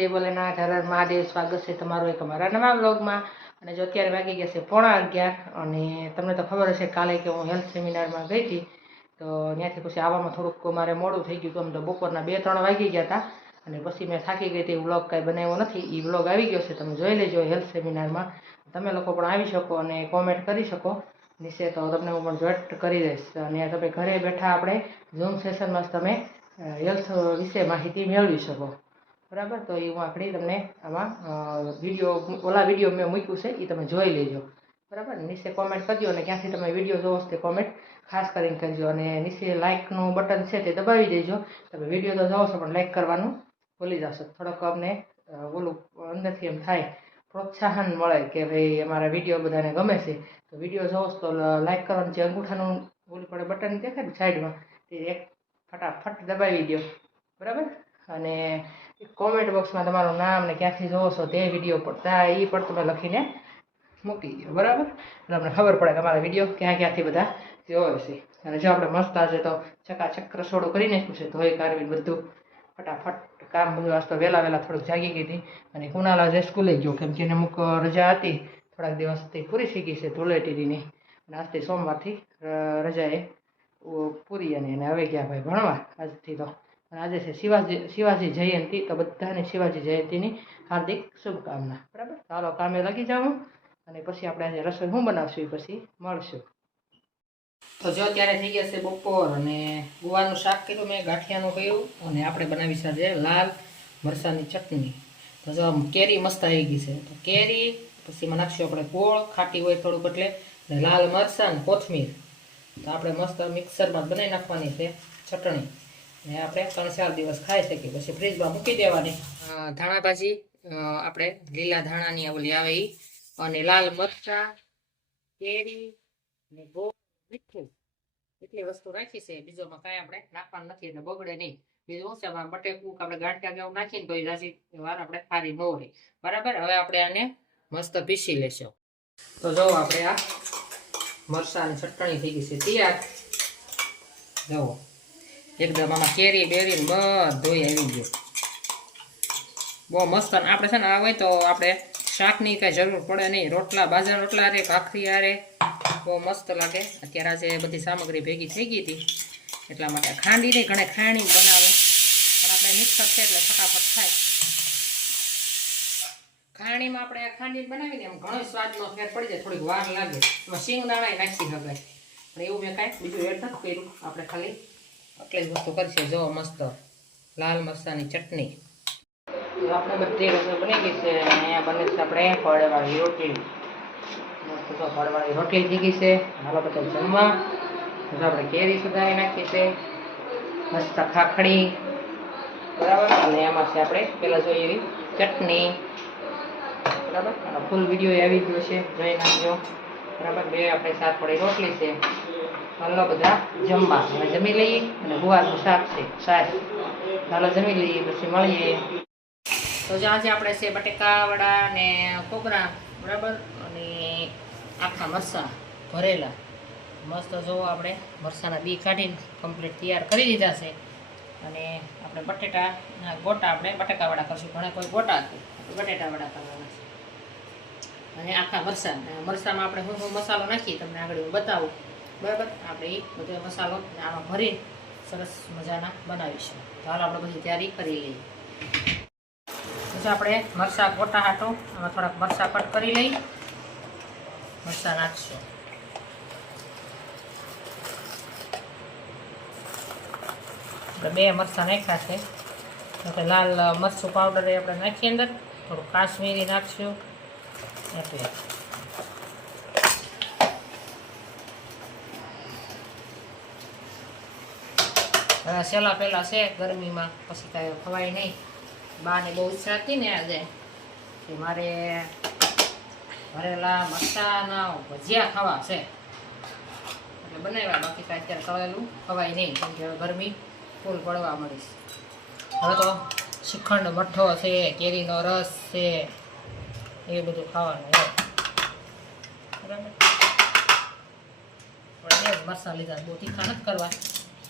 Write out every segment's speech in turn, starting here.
જય ભોલેનાથ, હર હર મહાદેવ. સ્વાગત છે તમારું એક અમારા નવા બ્લોગમાં અને જો અત્યારે વાગી ગયા છે પોણા અગિયાર, અને તમને તો ખબર હશે કાલે કે હું હેલ્થ સેમિનારમાં ગઈ હતી. તો ત્યાંથી પછી આવવામાં થોડુંક મારે મોડું થઈ ગયું હતું. આમ તો બપોરના બે ત્રણ વાગી ગયા હતા. અને પછી મેં થાકી ગઈ હતી. વ્લોગ કાંઈ બનાવ્યો નથી. એ વ્લોગ આવી ગયો છે. તમે જોઈ લેજો હેલ્થ સેમિનારમાં તમે લોકો પણ આવી શકો અને કોમેન્ટ કરી શકો. નીચે તો તમને હું પણ જોઈન્ટ કરી દઈશ. અને તમે ઘરે બેઠા આપણે ઝૂમ સેશનમાં તમે હેલ્થ વિશે માહિતી મેળવી શકો. બરાબર? તો એ હું આપણે તમને આમાં વીડિયો ઓલા વીડિયો મેં મૂક્યું છે એ તમે જોઈ લેજો. બરાબર? નીચે કોમેન્ટ કરજો અને ક્યાંથી તમે વીડિયો જોવો તે કોમેન્ટ ખાસ કરીને કરજો. અને નીચે લાઇકનું બટન છે તે દબાવી દેજો. તમે વીડિયો તો જોવો છો, પણ લાઇક કરવાનું ભૂલી જશો. થોડોક અમને ઓલું અંદરથી એમ થાય, પ્રોત્સાહન મળે કે ભાઈ અમારા વીડિયો બધાને ગમે છે. તો વીડિયો જોવો તો લાઇક કરવાનું. જે અંગૂઠાનું ઓલું પડે બટન દેખાય ને સાઈડમાં તે એક ફટાફટ દબાવી દો. બરાબર? અને કોમેન્ટ બોક્સમાં તમારું નામ ને ક્યાંથી જોવો છો તે વીડિયો પડતા એ પણ તમે લખીને મૂકી દો બરાબર? એટલે અમને ખબર પડે કે અમારા વીડિયો ક્યાં ક્યાંથી બધા જોવે છે. અને જો આપણે મસ્ત આજે તો ચકાચક રસોડું કરી નાખ્યું છે, ધોઈ, કાઢવી બધું. ફટાફટ કામ બધું આજ તો વહેલા વહેલા થોડુંક જાગી ગઈ હતી. અને કુનાલા આજે સ્કૂલે ગયો, કેમ કે એને અમુક રજા હતી. થોડાક દિવસથી પૂરી ગઈ છે ધૂળેટીની. અને આજથી સોમવારથી રજાએ પૂરી અને એને હવે ગયા ભાઈ ભણવા. આજથી તો અને આજે છે શિવાજી શિવાજી જયંતિ, તો બધાને શિવાજી જયંતિની હાર્દિક શુભકામના. બરાબર? ચાલો કામે લાગી જાઓ અને પછી આપણે આજે રસોઈ શું બનાવશું એ પછી મળશું. તો જો અત્યારે થઈ ગયા છે બપોર અને ગુવાનું શાક કર્યું, મેં ગાંઠિયાનું કર્યું અને આપણે બનાવી છે લાલ મરસાની ચટણી. તો જો કેરી મસ્ત આવી ગઈ છે. તો કેરી, પછી એમાં નાખશું આપણે ગોળ, ખાટી હોય થોડુંક એટલે લાલ મરચાં ને કોથમીર. તો આપણે મસ્ત મિક્સરમાં બનાવી નાખવાની છે ચટણી. ને આપણે ત્રણ ચાર દિવસ ખાઈ શકીએ. પછી ફ્રીજમાં મૂકી દેવાની. ધાણા ભાજી આપણે લીલા ધાણાની ઓલી આવે એ અને લાલ મરચાં, કેરી ને ગોળ, મીઠું. એટલી વસ્તુ રાખી છે. બીજોમાં કાંઈ આપણે નાખવાનું નથી એટલે બગડે નહીં. બીજું શું છે? આમાં બટેકું આપણે ગાંઠિયા કે નાખીને તો રાજી વાર આપણે ખારી ન હોય. બરાબર? હવે આપણે આને મસ્ત પીસી લેશું. તો જો આપણે આ મરસાની ચટણી થઈ ગઈ છે. તૈયાર. જુઓ. એકદમ આમાં કેરી બેરી બધું આવી ગયું. બહુ મસ્ત આપણે છે ને આ હોય તો આપણે શાકની કાંઈ જરૂર પડે નહીં. રોટલા, બાજરા રોટલા રે ભાખરી હારે. બહુ મસ્ત લાગે. અત્યારે આજે બધી સામગ્રી ભેગી થઈ ગઈ હતી. એટલા માટે ખાંડી નહીં, ઘણે ખાણી બનાવે. પણ આપણે મિક્સર છે એટલે ફટાફટ થાય ખાણીમાં આપણે ખાંડી બનાવીને એમ ઘણો સ્વાદનો ફેર પડી જાય. થોડીક વાર લાગે. એમાં શિંગદાણા નાખી શકાય. પણ એવું મેં કાંઈ બીજું એડ નથી કર્યું. આપણે ખાલી આટલી જ વસ્તુ કરશે જો મસ્ત લાલ મરચાંની ચટણી. આપણે બધી રસોઈ બની ગઈ છે અહીંયા બને છે આપણે ફળવાળી રોટલી. મસ્ત ફળવાળી રોટલી થઈ ગઈ છે. હાલો બધા જમવા. જો આપણે કેરી સુધારી નાખી છે. મસ્ત ખાખડી. બરાબર? અને એમાં છે આપણે પહેલાં જોઈએ એવી ચટણી. બરાબર? ફૂલ વીડિયો આવી ગયો છે. જોઈ નાખજો. બરાબર? બે આપણે સાત પડી રોટલી છે. હાલો બધા, જમવા. હવે જમી લઈએ અને ગુવારનું શાક છે. શાક હાલો જમી લઈએ, પછી મળીએ. તો જ્યાં આજે આપણે છે બટેકા વડા ને કોપરા બરાબર? અને આખા મરસા ભરેલા. મસ્ત જો આપણે મરસાના બી કાઢીને કમ્પ્લીટ તૈયાર કરી દીધા છે. અને આપણે બટેટાના ગોટા આપણે બટેકા વડા કરશું. ઘણા કોઈ ગોટા હતું બટેટા વડા કરવાના છે. અને આખા મરસા, મરસામાં આપણે હું શું મસાલો નાખીએ, તમને આગળ હું બતાવું. બરાબર? આપણે બધો મસાલો આમાં ભરી સરસ મજાના બનાવીશું. હાલો આપણે બધી તૈયારી કરી લઈએ. પછી આપણે મરચાં ગોટા હાટો, આમાં થોડાક મરચાં કટ કરી લઈ, મરચાં નાખશું. બે મરચાં નાખ્યા છે. એટલે લાલ મરચું પાવડર એ આપણે નાખીએ અંદર, થોડું કાશ્મીરી નાખશું. એટલે હવે પહેલાં છે ગરમીમાં, પછી કાંઈ ખવાય નહીં. બાને બહુ ઈચ્છા હતી ને આજે કે મારે ભરેલા મરચાના ભજીયા ખાવા છે. એટલે બનાવ્યા, બાકી કાંઈ અત્યારે તળેલું ખવાય નહીં, કેમ કે ગરમી ફૂલ પડવા મળીશ હવે તો શ્રીખંડ, મઠ્ઠો છે, કેરીનો રસ છે, એ બધું ખાવાનું બરાબર? પણ જ લીધા બહુ તીખા નથી કરવા.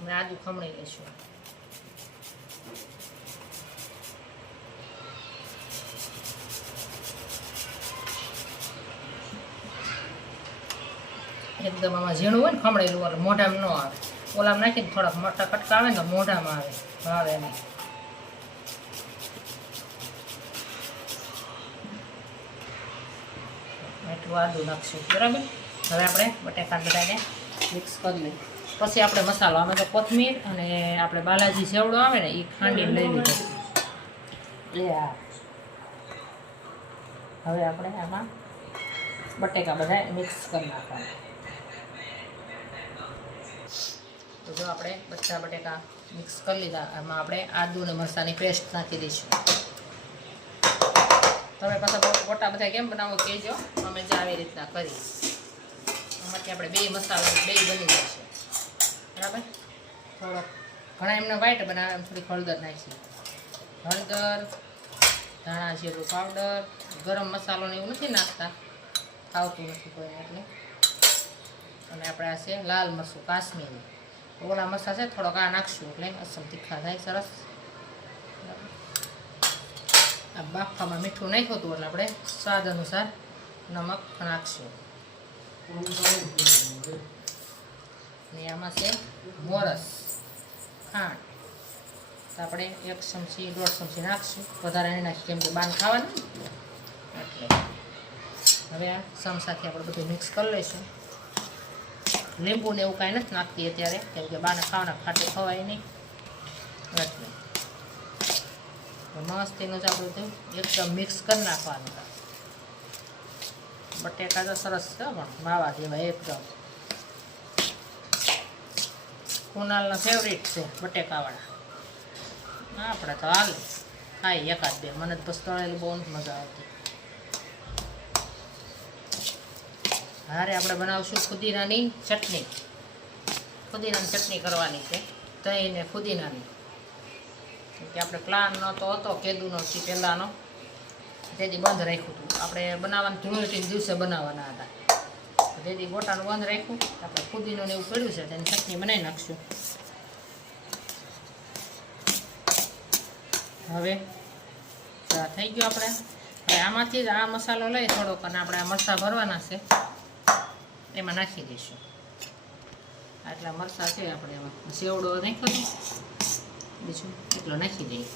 અને આદુ ખમણી લઈશું. એકદમ આમાં ઝીણું હોય ને ખમણેલું એટલે મોઢામાં ન આવે. ઓલામાં નાખીને થોડાક મોટા કટકા આવે ને મોઢામાં આવે. ભાવે નહીં. એટલું આદુ નાખશું. બરાબર? હવે આપણે બટેકા બધાને મિક્સ કરી લઈએ. પછી આપણે મસાલો અમે તો કોથમીર અને આપણે બાલાજી સેવડો આવે ને એ ખાંડીને લઈ લીધો. હવે આપણે આમાં બટેકા બધા મિક્સ કરી નાખવાના. તો જો આપણે બધા બટેકા મિક્સ કરી લીધા એમાં આપણે આદુ અને મરસાની પેસ્ટ નાખી દઈશું. તમે પાછા ગોટા બધા કેમ બનાવો કહેજો અમે જે આવી રીતના કરી આમાંથી આપણે બે મસાલા બે બની જશે. બરાબર? થોડોક ઘણા એમને વ્હાઈટ બનાવે, એમ થોડીક હળદર નાખીએ હળદર, ધાણા જીરું પાવડર ગરમ મસાલો એવું નથી નાખતા? ખાવતું નથી કોઈ એટલે અને આપણે આ છે લાલ મરચું, કાશ્મીરી. ઓલા મરચાં છે થોડોક આ નાખશું એટલે અસમ તીખા થાય, સરસ. આ બાફામાં મીઠું નાખ્યું હતું એટલે આપણે સ્વાદ અનુસાર નમક નાખશું. ને આમાં છે મોરસ. ખાંડ. તો આપણે એક ચમચી દોઢ ચમચી નાખશું. વધારે નહીં નાખી કેમ કે બાન ખાવાનું એટલે હવે આ ચમચાથી આપણે બધું મિક્સ કરી લઈશું. લીંબુ ને એવું કાંઈ નથી નાખતી અત્યારે, કેમ કે બાને ખાવાના ખાટે ખવાય નહીં. એટલે મસ્તીનું જ આપણે બધું એકદમ મિક્સ કરી નાખવાનું. બટેકા તો સરસ છે પણ માવા જેવા એકદમ. કુનાલના ફેવરિટ છે, બટેકાવાળા. આપણે તો હાલ. ખાઈ એકાદ બે. મને તો બસ બહુ મજા આવતી. હારે આપણે બનાવશું ફુદીનાની ચટણી. ફુદીનાની ચટણી કરવાની છે, દહીં ને ફુદીનાની. કે આપણે પ્લાન નહોતો હતો, કેદુનો છે પહેલાંનો. તેથી બંધ રાખ્યું હતું. આપણે બનાવવાનું ધૂળેટી દિવસે બનાવવાના હતા. તેથી ગોટાનું બંધ રાખ્યું. આપણે ફુદીનું એવું પડ્યું છે તેની ચટણી બનાવી નાખશું. હવે થઈ ગયો આપણે. આમાંથી જ આ મસાલો લઈ થોડોક અને આપણે આ મરચાં ભરવાના છે. એમાં નાખી દઈશું. આટલા મરચાં છે આપણે એમાં. સેવડો નાખ્યો છે. બીજું એટલો નાખી દઈએ.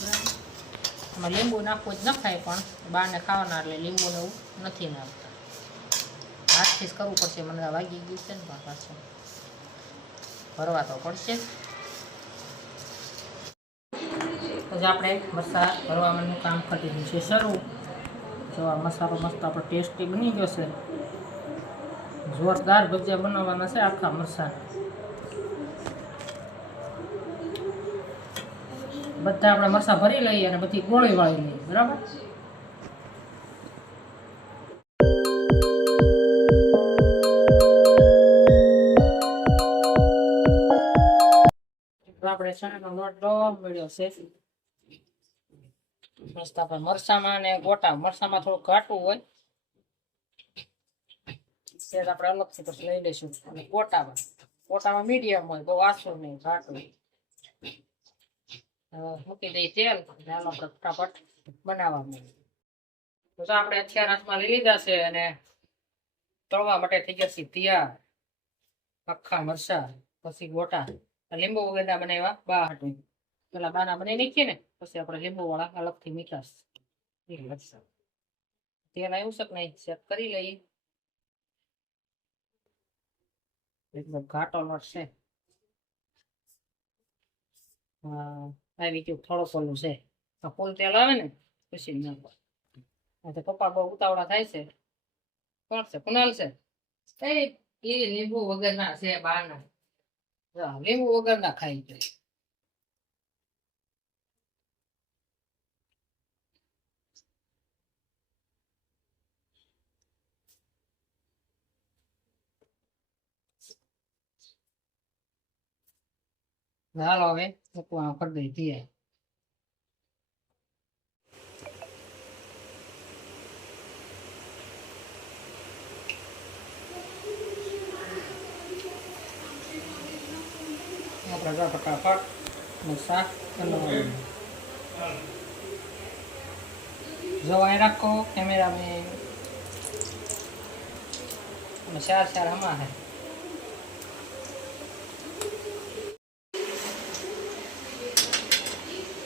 બરાબર? એમાં લીંબુ નાખવું જ ન ખાય પણ બહારને ખાવાના એટલે લીંબુને એવું નથી નાખતા. હાથથી જ કરવું પડશે. મને વાગી ગયું છે ને પાછું ભરવા તો પડશે. પછી આપણે મસા ભરવાનું કામ કરી દીધું છે શરૂ. જો આ મસાલો મસ્ત આપણો ટેસ્ટી બની ગયો છે. જોરદાર ભજીયા બનાવવાના છે આખા મરસા બધા આપણે મરસા ભરી લઈએ અને બધી ગોળી વાળી લઈએ. બરાબર? આપણે ચણાનો લોટ મળ્યો છે. મસ્ત મરસામાં ને ગોટા, મરસામાં થોડું ઘાટું હોય. સેજ આપણે અલગથી પછી લઈ લઈશું. અને ગોટામાં ગોટામાં મીડિયમ હોય, બહુ આછું નહીં, ઘાટું મૂકી દઈએ તેલ આપણે ફટાફટ બનાવવા માંડીએ. તો આપણે અત્યારે હાથમાં લઈ લીધા છે અને તળવા માટે થઈ ગયા છે તૈયાર. આખા મરસા, પછી ગોટા. લીંબુ વગેરે બનાવ્યા, બા હાટું. પેલા બાના બનાવી નાખીએ ને, પછી આપણે લીંબુ વાળા અલગથી મીઠાશ. તેલ આવ્યું છે નહીં? ચેક કરી લઈએ. એકદમ ઘાટો લોટ છે. થોડું પોલું છે. આ ફૂલ તેલ આવે ને, પછી આ તો બહુ ઉતાવળા થાય છે. કોણ છે? કુનાલ છે. એ લીંબુ વગરના છે બહારના હા, વગર ના ખાઈ જાય. હાલો હવે મૂકવા કરી દઈ તૈયાર આપણે ફટાફટ શાક બનાવવાનું જો અહીં રાખો કેમેરા મેં ચાર ચાર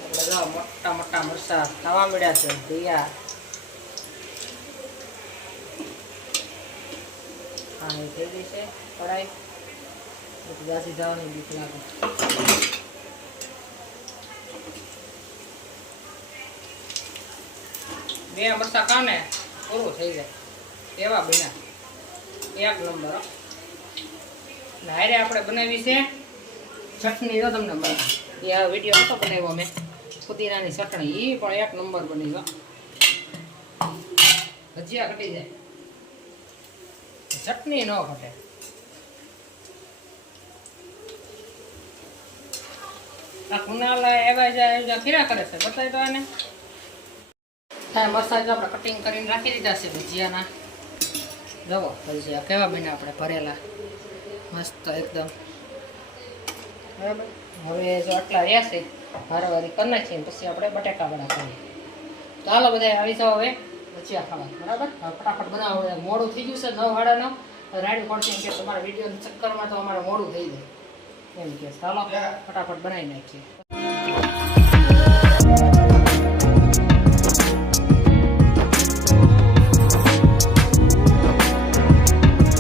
એટલે જો મોટા મોટા મરસા ખાવા મળ્યા છે દિયા હા એ થઈ ગઈ છે, કઢાઈ. પછી જવાની લાગે. બે મરસા કાને પૂરું થઈ જાય. એવા બન્યા. એક નંબર હારે આપણે બનાવી છે ચટણી, જો તમને બને એ વીડિયો નતો બનાવ્યો મેં. પુદીનાની ચટણી એ પણ એક નંબર બની ગયો ભજીયા ઘટી જાય. ચટણી ન ઘટે. આ કુનાલા એવા જાય જા ફેરા કરે છે, બતાવી તો એને હા મસાજ આપણે કટિંગ કરીને રાખી દીધા છે ભજીયાના. જવો ભજીયા કેવા બને આપણે ભરેલા. મસ્ત એકદમ. બરાબર? હવે જો આટલા રહ્યા છે વારવારી કરી નાખીએ પછી આપણે બટેકા વડા કરીએ. હાલો બધા આવી જાઓ હવે ભજીયા ખાવા. બરાબર? ફટાફટ બનાવો. મોડું થઈ ગયું છે નવ વાળાનો રાડ્યું પડશે કે તમારા વિડીયોના ચક્કરમાં તો અમારે મોડું થઈ જાય. એમ કે ચાલો ફટાફટ બનાવી નાખીએ.